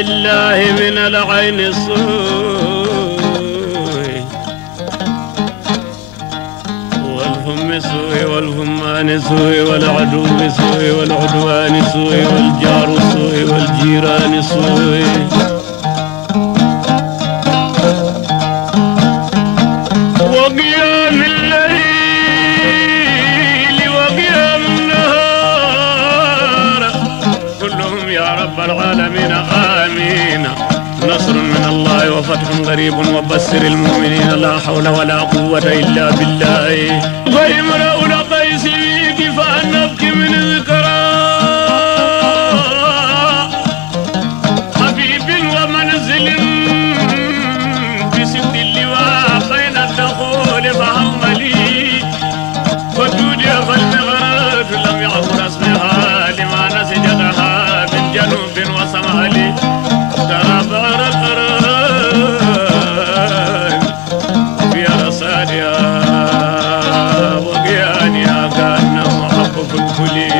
بالله من العين الصوي والهم سوء والهمان سوء والعدو سوء والعدوان سوء والجار سوء والجيران سوء وقيام الليل وقيام النهار كلهم يا رب العالمين آمين. نصر من الله وفتح قريب وبشر المؤمنين لا حول ولا قوة إلا بالله. فامرؤ القيس بك فأنبكي من ذكرى حبيب ومنزل بسد اللواء بين الدخول فهم لي ودود فالمغرب لم يعبر اسمها لما نسجتها من جنوب وشمال ترى بعر القران في رصادها وقيانها كأنه حب فلفلي.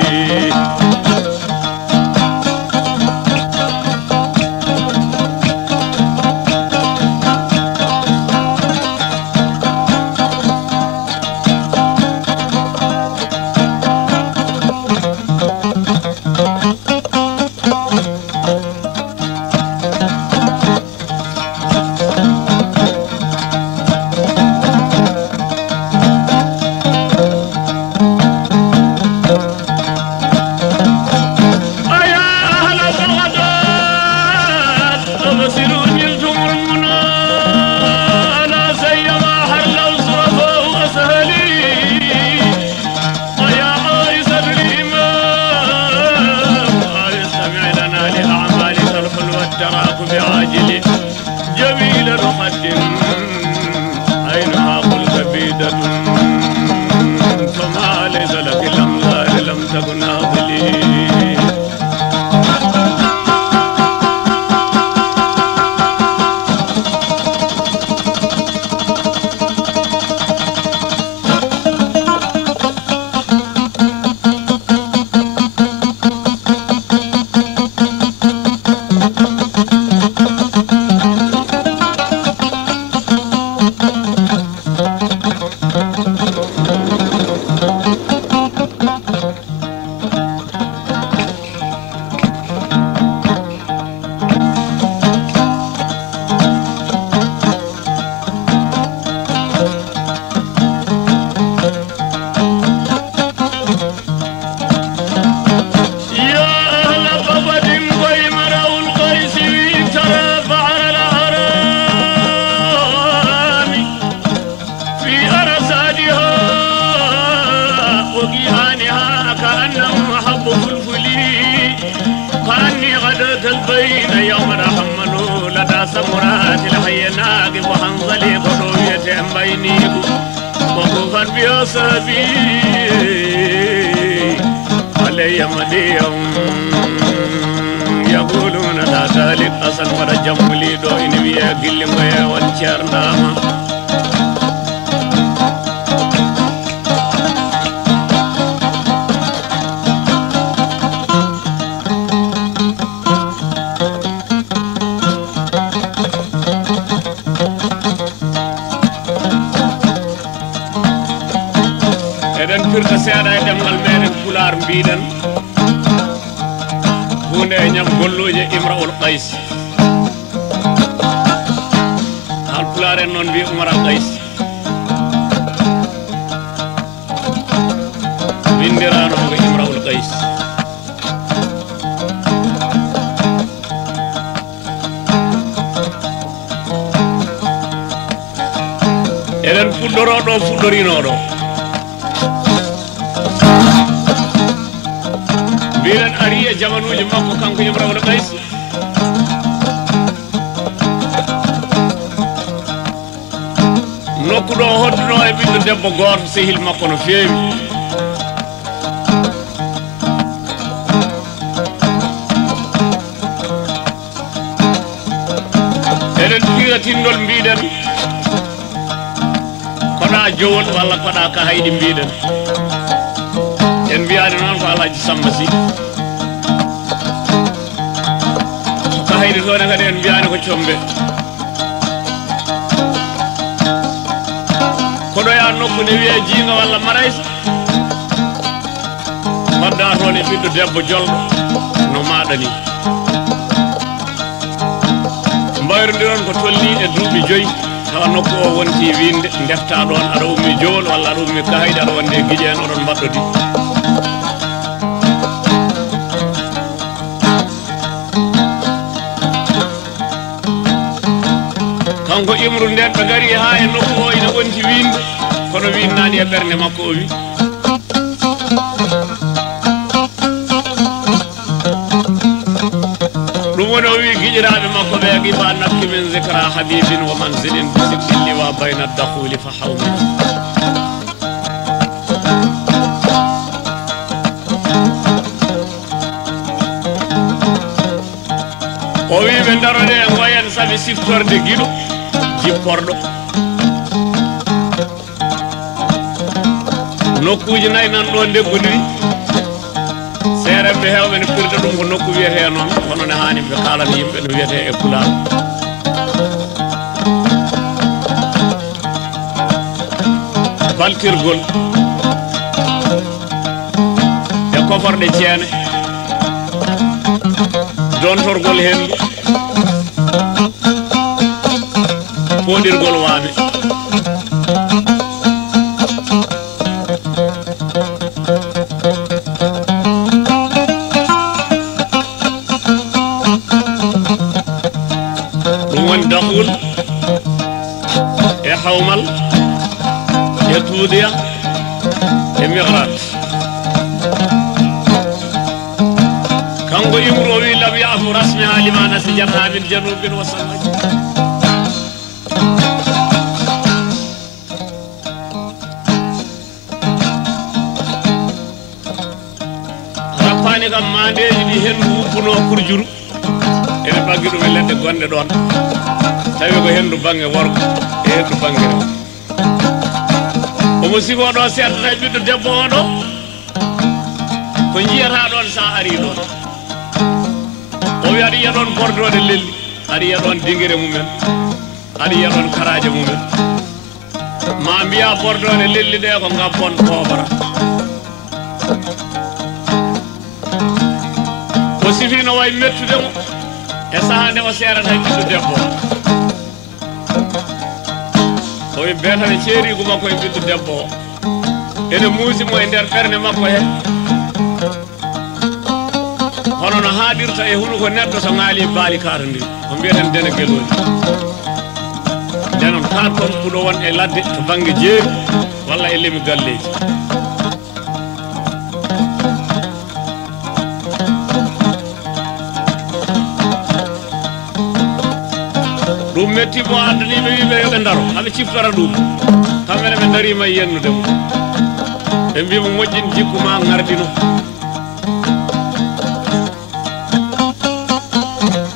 بعاجل جميل مقدم أينها قلت بيدة فما ليس لك الأمثال لم تكن ناضلي. البين يوم رحملوا لدى سمرات الحي ناقب وحنظلي قلوية بينيك وقوفا بيوسفي علي مليم يقولون لا ذلك أصل ورجم لي دوين بيا قل ويا والشار ناما. firka seeɗa e ɗemgal meɗen pular mbiɗen hunde e ñam golloje Imraul Qays. hal pular en noon mbi Umar al Qays windirano ko Imraul Qays. eɗen fuɗɗoroɗo fuɗɗorinoɗo mbiɗen ari e jamanuji makko kanko Imraul Qays nokku ɗo hodduno e ɓiɗɗo debbo goto sehil makko no feewi. eɗen piratindol mbiɗen koɗa jowol walla koɗa ka haydi mbiɗen en mbiyani noon ko Alhaji Samba Sy so ka haydi toon kadi en mbiyani ko combe koɗo ya nokku ne wiye jiinga walla maraysa badda toon e ɓiɗɗo debbo jolɗo no maɗa ni mbayrodiron ko tolni e duuɓi 5 tawa nokku o wonti winde defta ɗon aɗa ummi jowol walla aɗa ummi kahayde aɗa wonde guiƴe en oɗon mbaɗɗodi kanko imru nden ɓe gari ha e nokku o ina wonti winde kono winnani e ɓernde makko o wi ɗum woni o wi giƴiraɓe makko ɓe qifa nakki min zicra habibin wa manzilin bisidilli wa bayna dakhuli fa hawmin o wi ɓe darode e goyen saabi siftorde guiɗo jipporɗo nokkuji nayyi nan ɗo deggodiri seereɓe hewɓe ne pirda ɗum ko nokku wiyete noon kono ne hani ɓe kalana yimɓe no wiyete e pulaar baltirgol e koforɗe ceene dontorgol hendu foɗirgol waame ɗum woni dakhul e hawmal e tuudiya e mihrat kanko imru o wi lam yafu rasmiha lima nasijatha min janubin wa samaj rappani kam mandeji ɗi hendu wuppuno pour juru ene baggi ɗum e leɗɗe gonɗe ɗon tawi ko hendu banggue worgo e hendu banggue rew omo siko ɗo seddata e ɓiɗɗo debbo oɗo ko jiyata ɗon sa ari ɗon o wi aɗa yiya ɗon bordode lelli aɗa yiya ɗon dinguere mumen aɗa yiya ɗon karaje mumen ma mbiya bordode lelli ɗe ko ngappon poobara o sifi no way mettudemo e saaha nde o serata e ɓiɗɗo debbo o wi betane ceerigu makko e ɓiɗɗo debbo o ene muusimo e nder ɓernde makko he hono no haaɗirta e hunuko neɗɗo so ŋaali baali kaata ndi ko mbiyeten dene geloji ndenon kaat kon puɗo won e ladde to banggue jeeri walla e lemi galleji ɗum metti mo addaniɓe wiɓe yoɓe daro haɓe ciftora ɗum kamɓene ɓe darima e yennudemo ɓe mbimo moƴƴin jikku ma gardino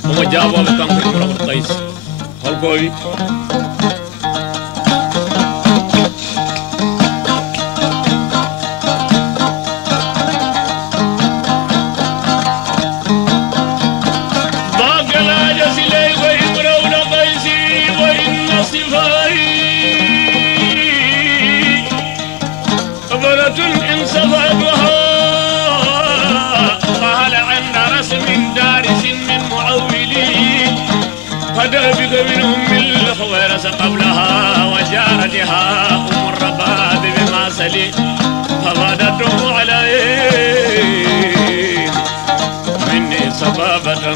omo jaaboɓe kanko imroɓe kays holko wi بك منهم الخويرس قبلها وجارتها أم الرباب بما سلي فغادته عليه مني سبابة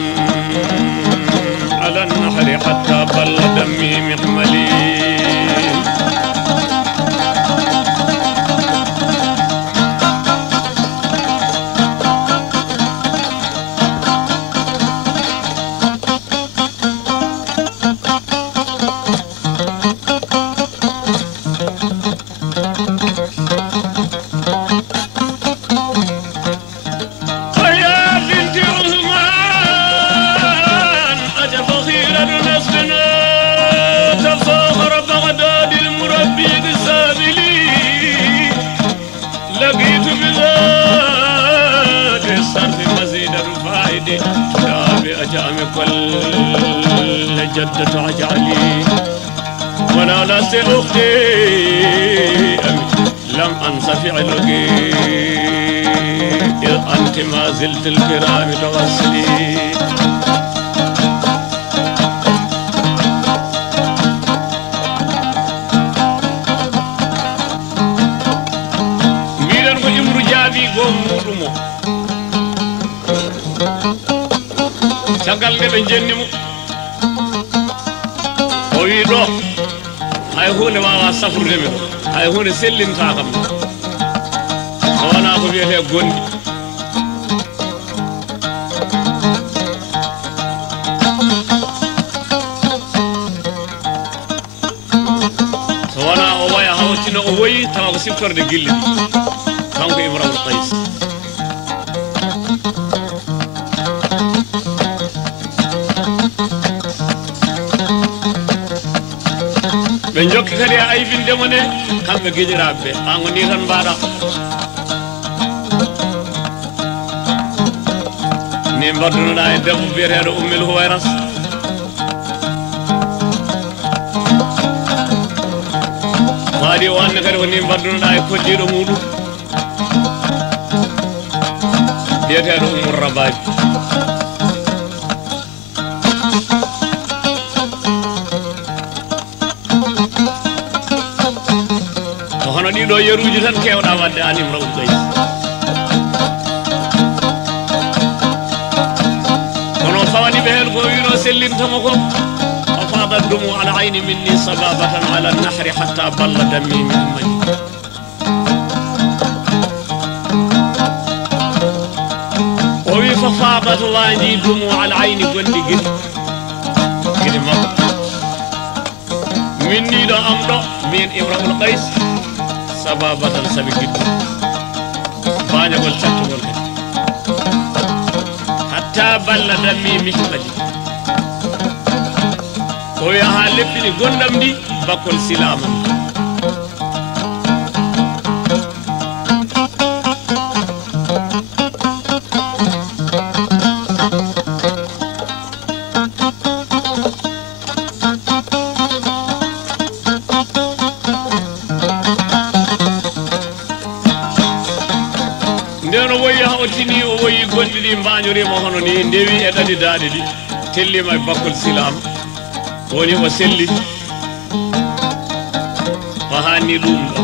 على النحر حتى بل دمي محملي تفاخر كل جدة عجلي ولا لست أختي لم أنس فعلك إذ أنت ما زلت الكرام توسلي ميران ko imru jaabi go mudumo sagal de be jennimo o wi do ay hunde wawa safurde mi ay hunde sellinta kam wana ko wiete gondi wana o waya hawtino o woyi tawa ko siftorde gilli kanko Imra'ul Qais ɓe jokki kadi e aybindemo ne kamɓe gueƴiraɓe ɓe an ni tan mbaɗa ni mbaddunoɗa e debbo biyeteɗo Ummul Huwayras waɗi o anne kadi woni mbaddunoɗa e koddiɗo muɗum biyeteɗo Ummul Rababi hono ɗiɗo yeruji tan kewɗa wadde an Imra'ul Qais kono fawaniɓe hen ko wino sellintamo ko فاض الدموع على عيني مني صبابة على النحر حتى بل دمي من مجد وفي ففاضت واني دموع العين قلني قد مر مني لو أمضى من إمرأul Qais صبابة سبكت فاني قلت حتى بل دمي من مجد o yaha leppini gondam ndi bakkol silama nden o woyi hawtini o woyi gonɗi ɗi mbañorima hono ni ndewi e ɗaɗi daaɗe ɗi tellima e bakkol silama woni o selli o hanni ɗum ɗo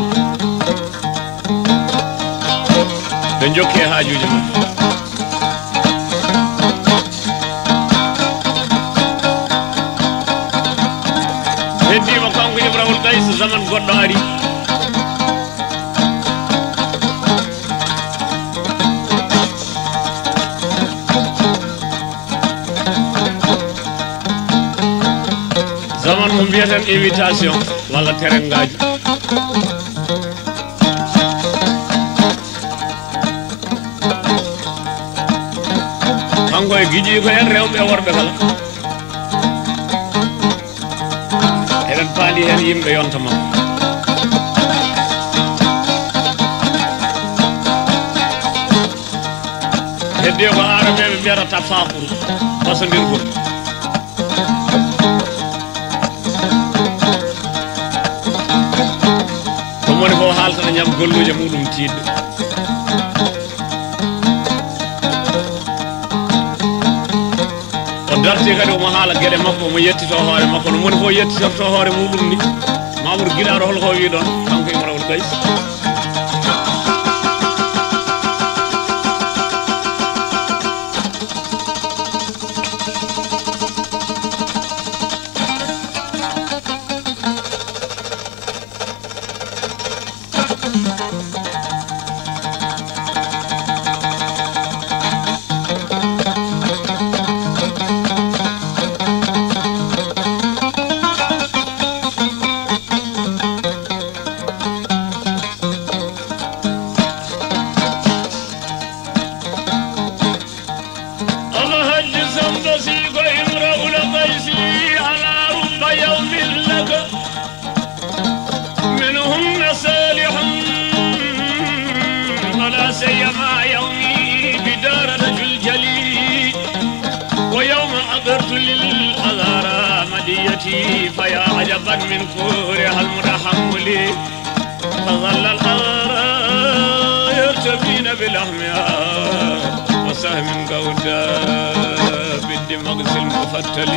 ɓe jokki e hajuji mum heddima kanko Imra'ul Qais zaman goɗɗo ari zaman mo mbiyeten invitation walla terengaji kanko e guiji ko en rewɓe e worɓe kala eɗen paali hen yimɓe yonta makko heddi ko araɓeɓe mbiyata tafakuru basodirgol woni ko haaltana ñam golluje muɗum tiidde o darti kadi omo haala gueɗe makko omo yettito hoore makko no woni ko yettitorto hoore muɗum ni Mamoudou Guilaɗo holko wi ɗon kanko Imra'ul Qais سيما يومي بدار رجل جليل ويوم عبرت شوقا من كورها المتحمل فظل الحارة يرتمين بالأحمياء وسهم قودا بالدمغز المفتل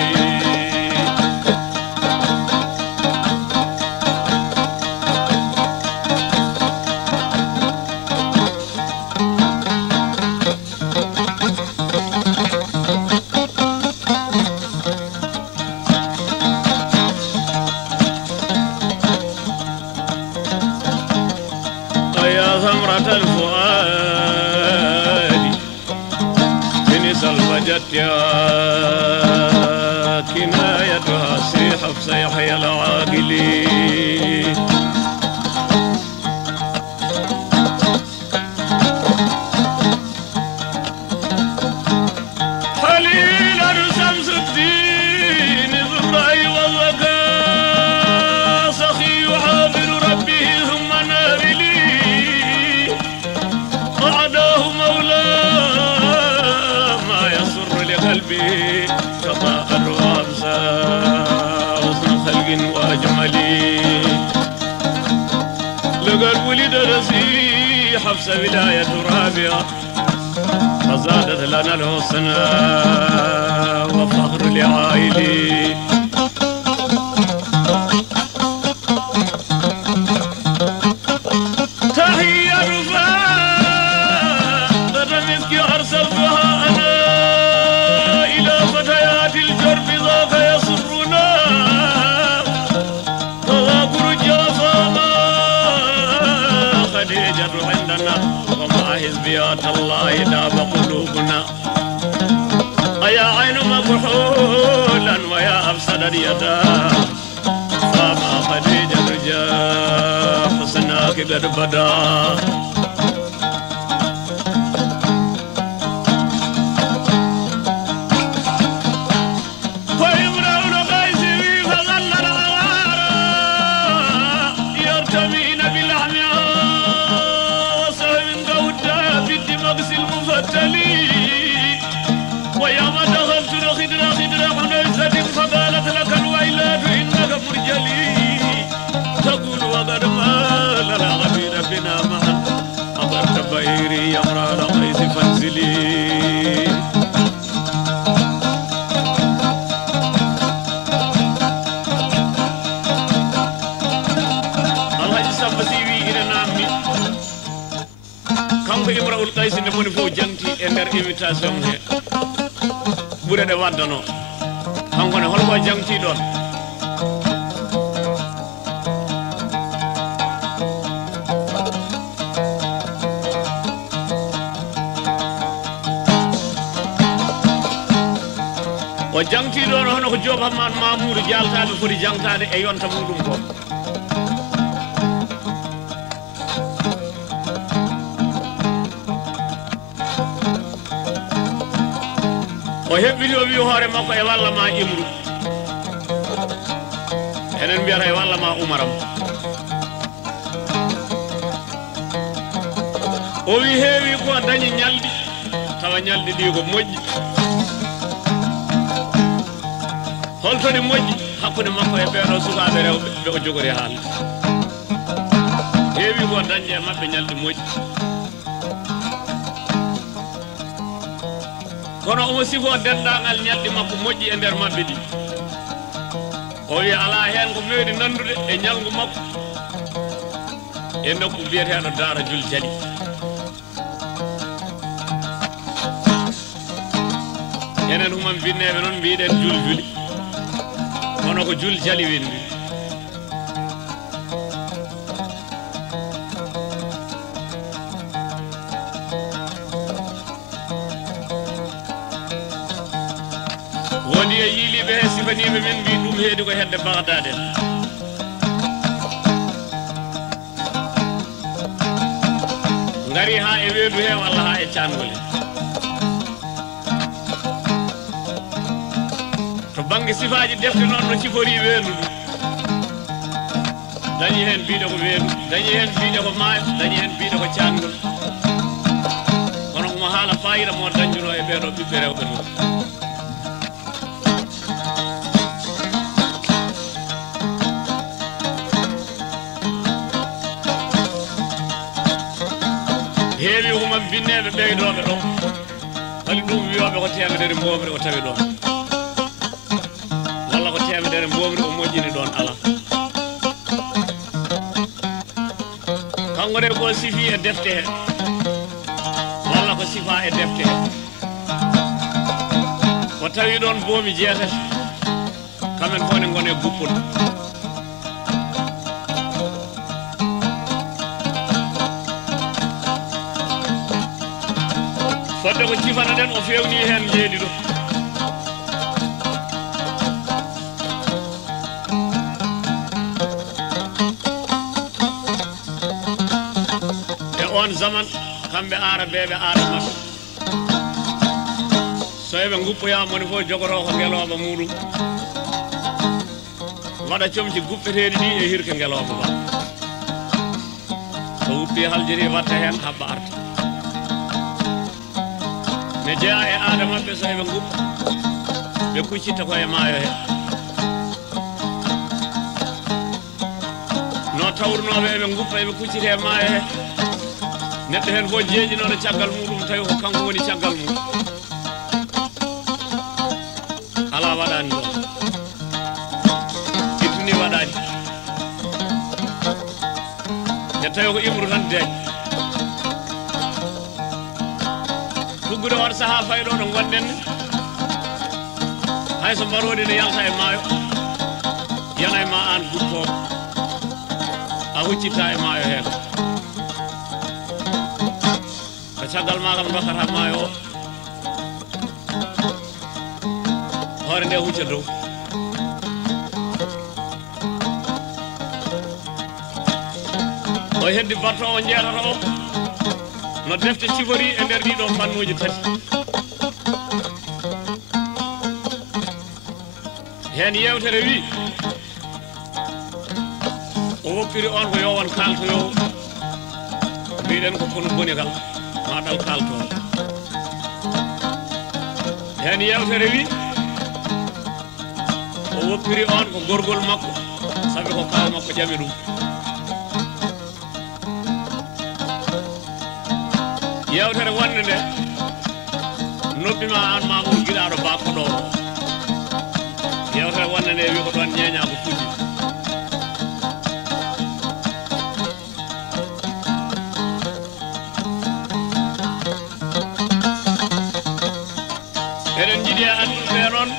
يا كنايتها سيح بصيحي العاقلي خليل شمس الدين ذرعي والذكاء سخي يحاضر ربه ثم نابلي أعداه مولاه ما يسر لقلبي تضاءل وأمسى حسن خلق وأجملي لقد ولد رسي حفص ولاية رابعة فزادت لنا الحسنى وفخر لعائلي تحية رفاق غرمتك أرسلتها أنا إلى فتيات الجرب ذاك يسرنا تذاكر جافانا خديجة عندنا ومع حزبيات الله داب قلوبنا أيا عين مكحولا ويا أبصد اليدا فما خديجة رجاء حسناك قد بدا ويمرون قيسي فظل العوارى يرتمين بالأحمياء وسهم قودا في الدمغس المفتلي ويوم دخلت خدر حنيسة فقالت لك الويلات إنك مرجلي تقول وقد مال الغبير بنا معا أضرت بيري يمرى لقيس فانزلي الله يسمى سيوي إلى نامي كم في إمرأة القيس نموني فو جنتي إنر إيميتاسيون هي ɓurede waddano hanko ne holko jangti ɗon o jangti ɗon hono ko Joop Hammat Mamoudou jaltaɓe foti jangtade e yonta muɗum ko o hebbini o wi hoore makko e walla ma Imru enen mbiyata e walla ma Umaram o wi heewi ko dañi ñalɗi tawa ñalɗi ɗi ko moƴƴi holtoni moƴƴi hakkude makko e ɓeeɗo sukaaɓe rewɓe ɓe o jogori haalde heewi ko dañƴi e maɓɓe ñalɗi moƴƴi kono omo sifo dendagal ñalɗi makko moƴƴi e nder mabɓe ɗi o wi ala hen ko meeɗi nandude e ñalngu makko e nokku biyeteɗo Daara Jul Jali enen human binneɓe noon mbiɗen Jul Juli kono ko Jul Jali windi woni e yiiliɓe he sifaniɓe men mbi ɗum heedi ko hedde Bagdad en ngari ha e weedu he walla ha e cangol he to banggue sifaji defte noon no cifori weedu ɗum dañi hen mbiɗe ko weedu dañi hen mbiɗe ko maayo dañi hen mbiɗe ko cangol kono komo haala fayida mo dañduno e ɓeeɗo ɓiɓɓe rewɓe noon heewi huma binneɓe ɓeydoɓe ɗo hali ɗum wiyoɓe ko temedere mbomre o tawi ɗon walla ko temedere mbomre o moƴƴini ɗon ala kanko de ko sifi e defte he walla ko sifa e defte he ko tawi ɗon boomi jeetati kamen fo ne gone guppol fodde ko cifana ɗen o fewni hen leydi ɗo e on zaman kamɓe arabeɓe adama so eɓe guppoyama moni fof jogoto ko ngeloba muɗum waɗa comci guppeteɗi ɗi e hirke ngeloba ba so wuppi haljiri watta hen habba arta ne jeeya e adamaɓe so eɓe guppa ɓe kuccitta ko e maayo he no tawrunoɓe eɓe guppa eɓe kuccita e maayo he neɗɗo hen fof jeeƴinoɗo caggal muɗum tawi ko kanko woni caggal mum ala waɗani ɗon ittuni waɗani nde tawi ko imru tan deeƴ tuggude on saaha fayɗo ɗo gonɗen hayso mbarodi ne yalta e maayo yana e ma an guppo a huccitta e maayo hen ko caggal ma kam dokkata maayo o hoore nde hucca dow o heddi batto o jeetata o no defte cifori e nder ɗiɗo fannuji tati hen yewtere wi o woppiri on ko yo won kaltoyowo mbiɗen ko kono bonigal maɗal kalto hen yewtere wi o woppiri on ko gorgol makko sabi ko kaw makko ƴami ɗum yewtere wonde nde noppima an ma ko giɗaɗo bakko ɗo yewtere wonde nde wi ko ɗon ñeeña ko fuɗɗi eɗen jiiɗi e andude ɓe noon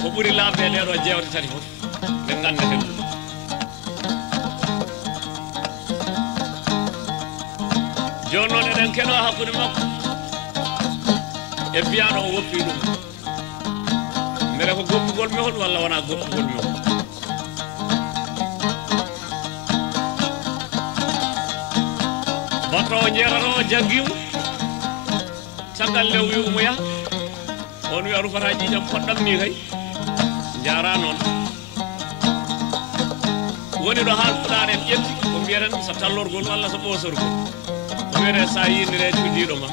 ko ɓuri laabde e ɗeɗo jewte tati fof ɓe gandeten ɗum joni noon eɗen keɗo hakkude makko e mbiyaɗo o woppi ɗum mbele ko goppugol mehol walla wona goppugol mehol batto o jeetata o jaggimo caggal nde wi omo yaha on wi a rufata ƴiƴam poɗɗam ni kay jara noon woni ɗo haal puɗaɗen ƴetti ko mbiyeten so tallorgol walla so ɓosorgol ko wiyete sa yinire cuddiɗo ma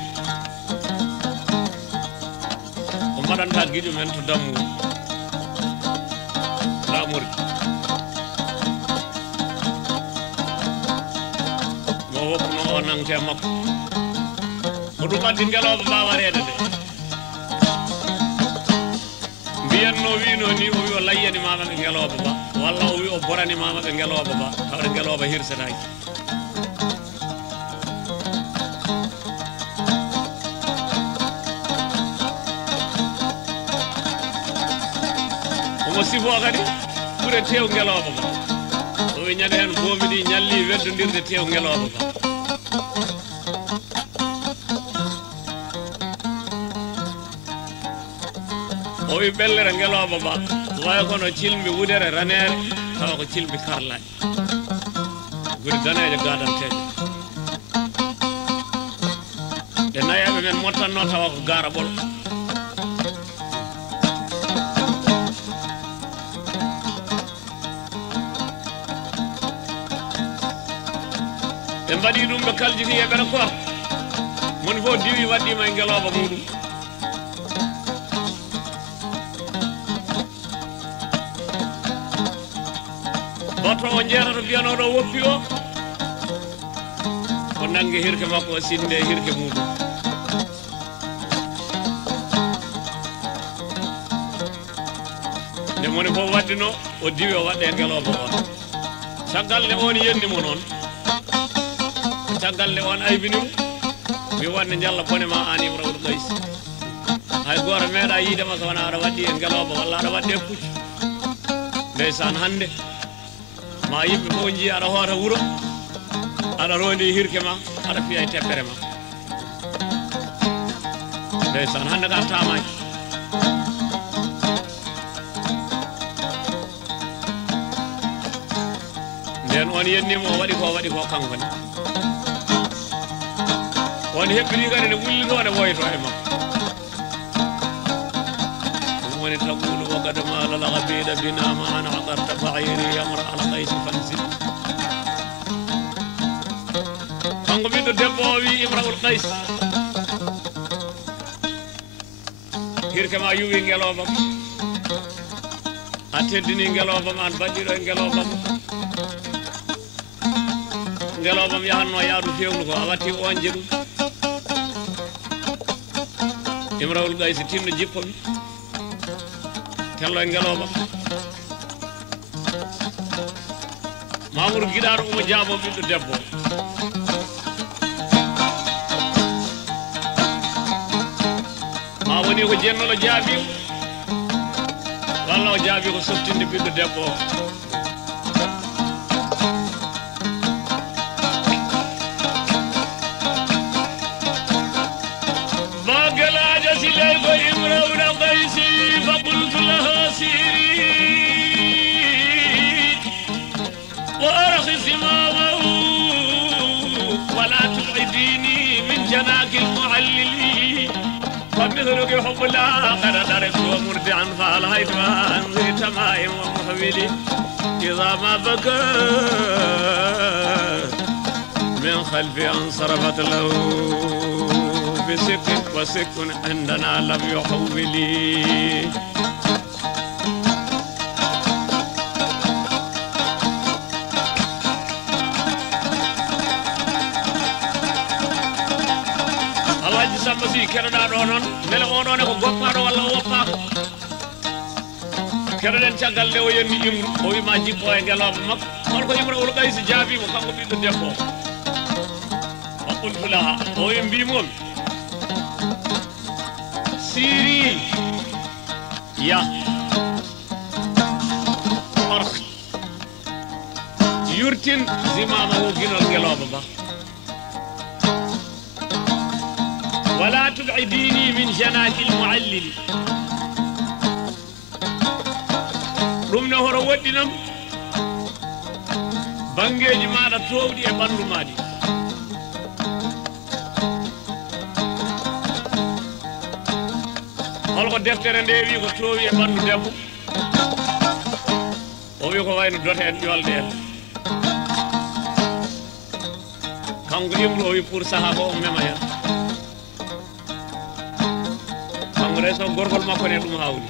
ko mbaɗanta guiƴo men to dammuɗo lamori mo woppuno o nangte makko ko ɗum addi ngeloɓe bawarede nde mbiyanno wino ni o wi o layyani mama ɓe ngeloɓe ba walla o wi o borani mama ɓe ngeloɓe ba tawde ngeloɓe hirsetaki omo sifo kadi ɓuure tew ngeloɓe ba o wi ñande hen boomi ɗi ñalli weddodirde tew ngeloɓe ba o wi ɓellere ngeloɓe ba way kono cilmi wudere ranere tawa ko cilmi karlaƴe guri daneje gadanteje ɗe nayaɓe men mottanno tawa ko gara ɓolo ɓe mbaɗi ɗum ɓe kaljiti e ɓere koor moni fof diwi waɗɗima e ngeloɓe muɗum batto o jeetata mbiyanoɗo woppi o nangi hirke makko sinde hirke muɗum nde moni fof waddino o diwi o waɗe ngeloba on caggal nde on yennimo noon caggal nde on aybinimo mi wonde jalla bone ma an Imrawul Qays hay goto meeɗa yiidema so wona aɗa waɗɗi e ngeloba walla aɗa waɗɗe puccu ndeysan hande ma yimɓe fof jii aɗa hoota wuuro aɗa rondi hirke ma aɗa fiya e teppere ma ndeysan hande ka tamaki nden on yennimo o waɗi ko kanko ne on heɓɓiri kadi ne wullito ne woyto e makko ɗum woni taqulu wa qad mala lagabida bina ma an aqarta fa'iri yamra al Qays fanzil kanko ɓiɗɗo debbo o wi Imrawul Qays hirke ma yuwi ngelobam a teddini ngelobam an baɗɗiɗo e ngelobam ngelobam yahanno yaadu fewnu ko a watti onje ɗum Imrawul Qays tinno jippomi tello e ngelobam Mamoudou Guiɗaɗo omo jaabo ɓiɗɗo debbo ma woni ko jennolo jaabimo walla o jaabi ko softinde ɓiɗɗo debbo o فمثلك حب الآخر درس ومرجعا فالهيت وأنزي تمائم ومحولي إذا ما بكى من خلفي انصرفت له بسك وسك عندنا لم يحولي Sambasi keroɗa ɗo noon beele oɗon e ko goppaɗo walla o woppako keroɗen caggal nde o yenni Imru o wima jippo e ngeloba makko holko Imrawul Qays jaabimo kanko ɓiɗɗo debbo o qultu laha o wi mbimomi siri ya orki yurtin zimama o guinol ngeloba ba ولا تبعديني من جناح المعلل رمنا هو ودنم بانجيجي ماذا تودي ابانو مادي holko deftere nde wi ko towi e bandu debbo o wi ko wayno dote en ƴolde en kanko Imru o wi pour sahaba o mema hen reso gorgol makko ne ɗum hawli